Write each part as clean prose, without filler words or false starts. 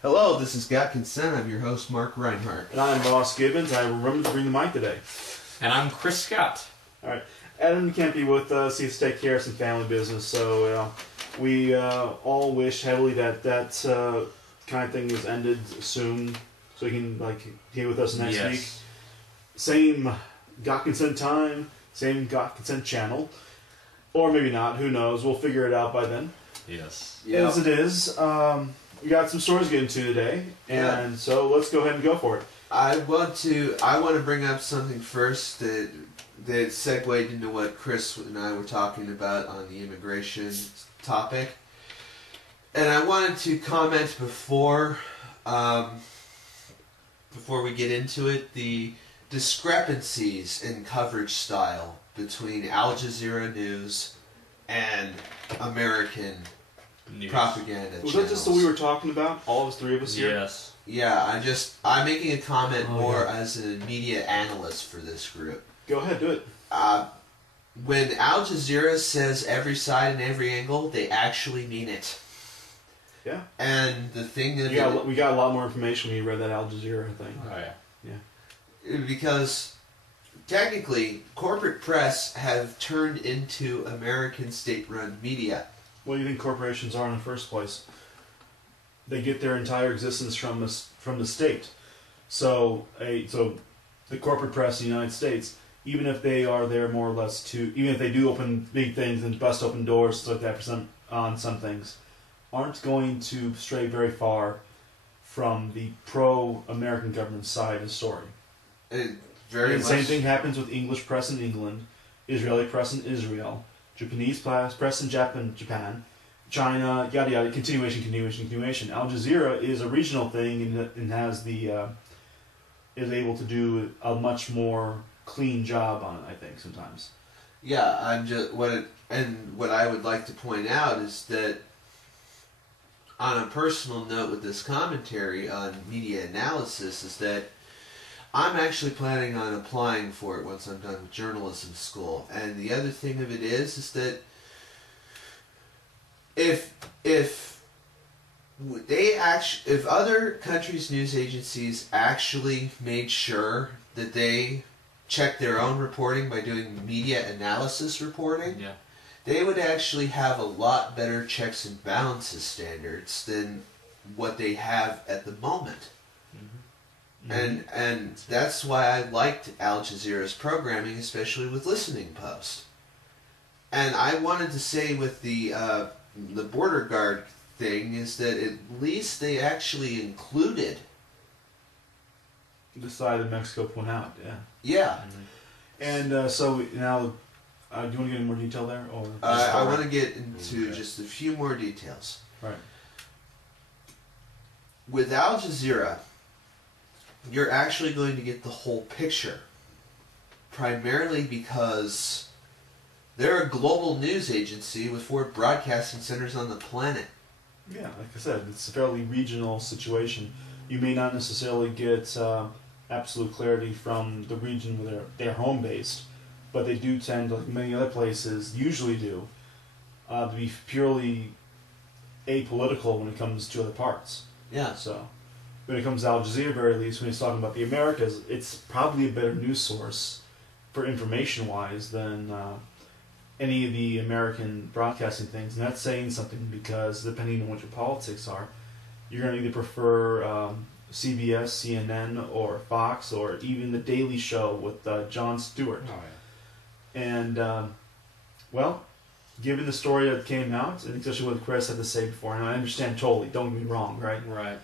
Hello, this is Got Consent. I'm your host, Mark Reinhardt. And I'm Ross Gibbons. I remembered to bring the mic today. And I'm Chris Scott. All right. Adam can't be with us. He has to take care of some family business. So we all wish heavily that kind of thing was ended soon, so he can be with us next week. Same Got Consent time, same Got Consent channel, or maybe not. Who knows? We'll figure it out by then. Yes. Yep. As it is, we got some stories to get into today, and so let's go ahead and go for it. I want to bring up something first that segued into what Chris and I were talking about on the immigration topic, and I wanted to comment before we get into it, the discrepancies in coverage style between Al Jazeera News and American news propaganda channels. Was that just what we were talking about? All of us, three of us here? Yes. Yeah, I'm making a comment as a media analyst for this group. Go ahead, do it. When Al Jazeera says every side and every angle, they actually mean it. Yeah. And the thing that... We got a lot more information when you read that Al Jazeera thing. Oh, yeah. Yeah. Because technically, corporate press have turned into American state-run media. What do you think corporations are in the first place? They get their entire existence from the state. So the corporate press in the United States, even if they are there more or less even if they do open big things and bust open doors like that on some things, aren't going to stray very far from the pro-American government side of the story. The same thing happens with English press in England, Israeli press in Israel, Japanese press in Japan, China, yada yada, continuation. Al Jazeera is a regional thing and has is able to do a much more clean job on it, I think, sometimes. Yeah, what I would like to point out is that, on a personal note with this commentary on media analysis, is that I'm actually planning on applying for it once I'm done with journalism school. And the other thing of it is that if other countries' news agencies actually made sure that they checked their own reporting by doing media analysis reporting, they would actually have a lot better checks and balances standards than what they have at the moment. And that's why I liked Al Jazeera's programming, especially with Listening Post. And I wanted to say with the border guard thing is that at least they actually included the side that Mexico point out. Yeah. And so now, do you want to get into more detail there, or I want to get into just a few more details. Right. With Al Jazeera, you're actually going to get the whole picture, primarily because they're a global news agency with 4 broadcasting centers on the planet. Yeah, like I said, it's a fairly regional situation. You may not necessarily get absolute clarity from the region where they're home-based, but they do tend, like many other places usually do, to be purely apolitical when it comes to other parts. Yeah. So when it comes to Al Jazeera, very least, when he's talking about the Americas, it's probably a better news source for information-wise than any of the American broadcasting things. And that's saying something, because depending on what your politics are, you're going to either prefer CBS, CNN, or Fox, or even The Daily Show with Jon Stewart. Oh, yeah. And, well, given the story that came out, and especially what Chris had to say before, and I understand totally, don't get me wrong, right? Right.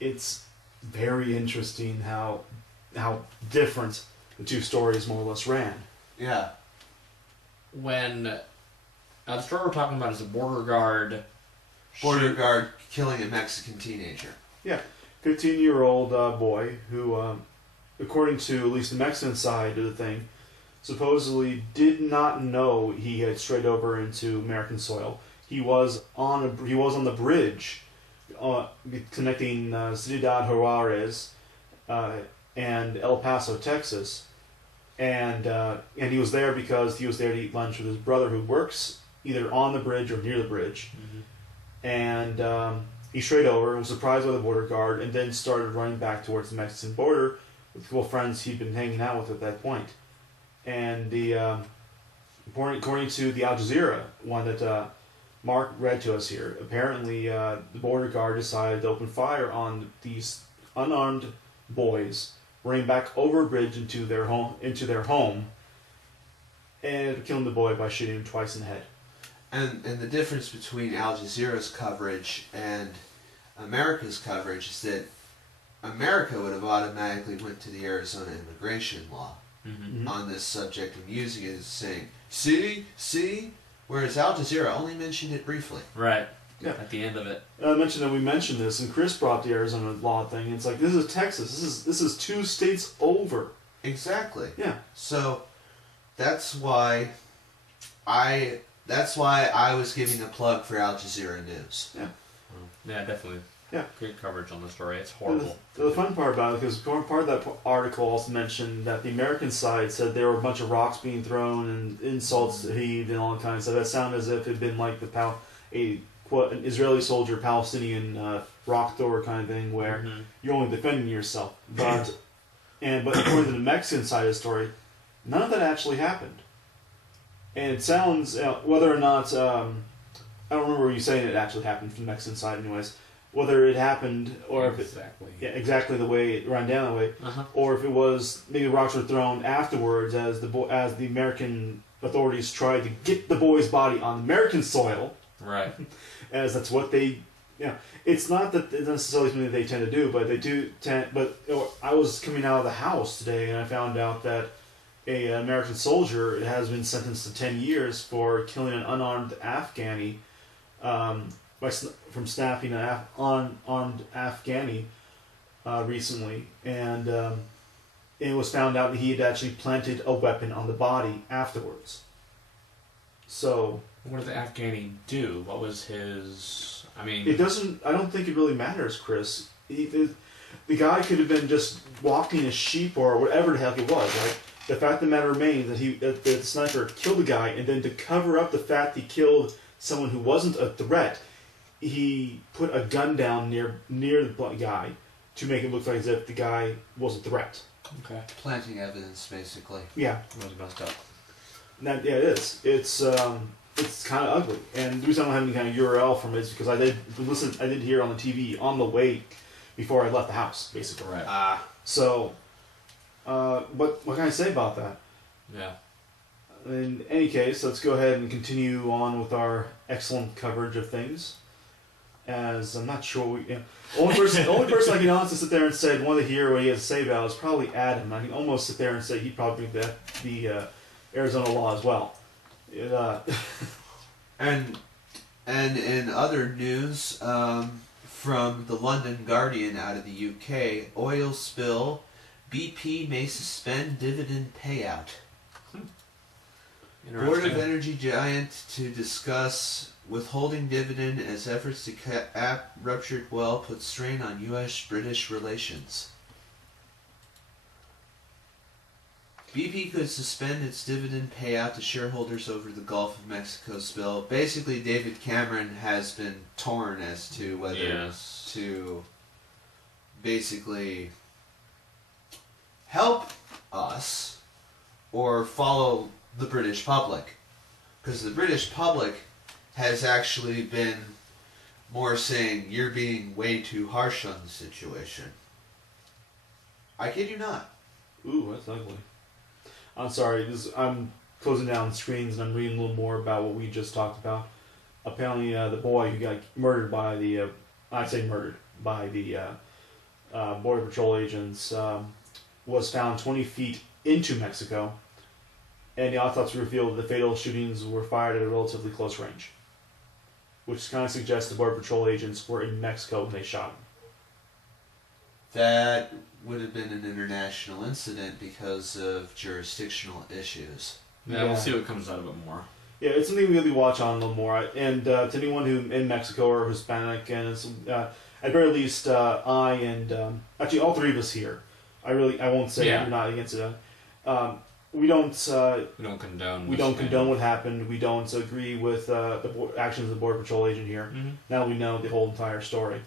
It's very interesting how different the two stories more or less ran. Yeah. The story we're talking about is a border guard killing a Mexican teenager. Yeah, 15-year-old boy who, according to at least the Mexican side of the thing, supposedly did not know he had strayed over into American soil. He was on the bridge connecting Ciudad Juarez and El Paso, Texas, and he was there because he was there to eat lunch with his brother, who works either on the bridge or near the bridge. And He strayed over, was surprised by the border guard, and then started running back towards the Mexican border with a couple of friends he'd been hanging out with at that point. And according to the Al Jazeera one that Mark read to us here, apparently the border guard decided to open fire on these unarmed boys running back over a bridge into their home, and killing the boy by shooting him twice in the head. And the difference between Al Jazeera's coverage and America's coverage is that America would have automatically went to the Arizona immigration law on this subject and using it as saying, see, whereas Al Jazeera only mentioned it briefly. Right. Yeah. At the end of it. I mentioned that we mentioned this, and Chris brought the Arizona law thing. And it's like, this is Texas. This is 2 states over. Exactly. Yeah. So that's why I was giving a plug for Al Jazeera News. Yeah. Yeah, definitely. Yeah. Great coverage on the story. It's horrible. The fun part about it, because part of that article also mentioned that the American side said there were a bunch of rocks being thrown and insults heaved and all that kind of stuff. That sounded as if it had been like an Israeli soldier, Palestinian rock thrower kind of thing, where you're only defending yourself. But according to the Mexican side of the story, none of that actually happened. And it sounds, whether or not, I don't remember you saying it actually happened from the Mexican side anyways, whether it happened or if exactly the way it ran down that way, or if it was maybe rocks were thrown afterwards as the American authorities tried to get the boy's body on American soil. Right. As that's what they, it's not that it's necessarily something they tend to do, but they do tend. But I was coming out of the house today and I found out that an American soldier has been sentenced to 10 years for killing an unarmed Afghani, from snapping an unarmed Afghani recently, and it was found out that he had actually planted a weapon on the body afterwards. So what did the Afghani do? What was his... It doesn't... I don't think it really matters, Chris. The guy could have been just walking a sheep or whatever the heck it was, right? The fact of the matter remains that the sniper killed the guy, and then to cover up the fact he killed someone who wasn't a threat, he put a gun down near the guy to make it look like as if the guy was a threat. Okay. Planting evidence, basically. Yeah. Really messed up. It is. It's kind of ugly. And the reason I don't have any kind of URL from it is because I did hear on the TV on the way before I left the house, basically. Right. So, what can I say about that? Yeah. In any case, let's go ahead and continue on with our excellent coverage of things. As I'm not sure the only person I can honestly sit there and say want to hear what he has to say about is probably Adam. I can almost sit there and say he'd probably bring the Arizona law as well. And in other news, from the London Guardian out of the UK, oil spill, BP may suspend dividend payout. Board of Energy giant to discuss withholding dividend as efforts to cap ruptured well put strain on U.S.-British relations. BP could suspend its dividend payout to shareholders over the Gulf of Mexico spill. Basically, David Cameron has been torn as to whether to basically help us or follow the British public. Because the British public has actually been more saying, you're being way too harsh on the situation. I kid you not. Ooh, that's ugly. I'm sorry, I'm closing down screens and I'm reading a little more about what we just talked about. Apparently, the boy who got murdered by the, Border Patrol agents was found 20 feet into Mexico, and the autopsy revealed that the fatal shootings were fired at a relatively close range, which kind of suggests the Border Patrol agents were in Mexico when they shot him. That would have been an international incident because of jurisdictional issues. Yeah, we'll see what comes out of it more. Yeah, it's something we really watch on a little more. And to anyone who in Mexico or Hispanic, and it's, at very least, actually all three of us here. I won't say you're not against it. we don't condone. We don't condone what happened. We don't agree with the actions of the Border Patrol agent here. Mm-hmm. Now we know the whole entire story.